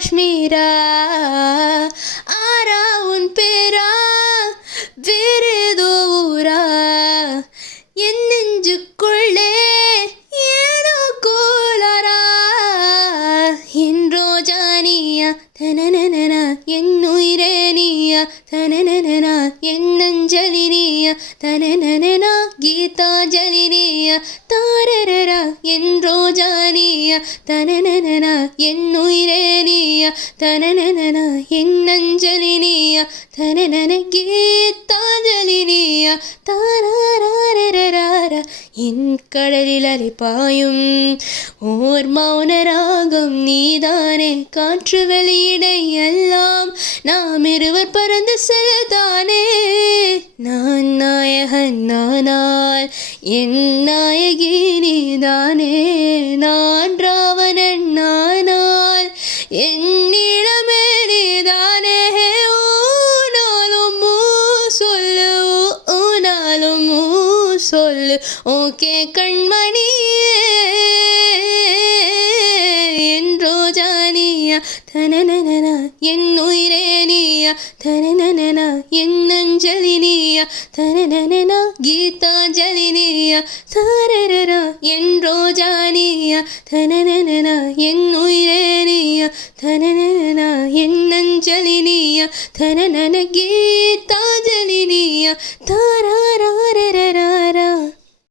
காஷ்மீரா ஆரா உன் பேரா வேறேதோ ஊரா என் நெஞ்சுக்குள்ளே ஏனோ கோளாரா என் ரோஜா நீயா தனனனா என் உயிரே நீயா தனனனா என் அஞ்சலி நீயா தனனனா கீதாஞ்சலி நீயா தாரரரா என் ரோஜா நீயா தனனனா என் உயிரே நீயா தனனனா என் அஞ்சலி நீயா தனனன கீதாஞ்சலி நீயா தாரரரரரரா என் கடலில் அலைபாயும் ஓர் மௌன ராகம் நீதானே காற்று வெளியிட எல்லாம் நாம் இருவர் பறந்து செல்லதானே நான் நாயகன் நானால் என் நாயகி நீதானே நான் ராவணன் நானால் என் இளமே நீதானே ஊனாலும் சொல்லு ஊனாலும் சொல்லு ஓகே கண்மணியே என் ரோஜா நீயா தனனனா என் உயிரே நீயா தனனனா என் அஞ்சலி நீயா தனனனா கீதாஞ்சலி நீயா தாரரரா என் ரோஜா நீயா தனனனா என் உயிரே நீயா தனனனா என் அஞ்சலி நீயா தனனன கீதாஞ்சலி நீயா தாரரரரரரா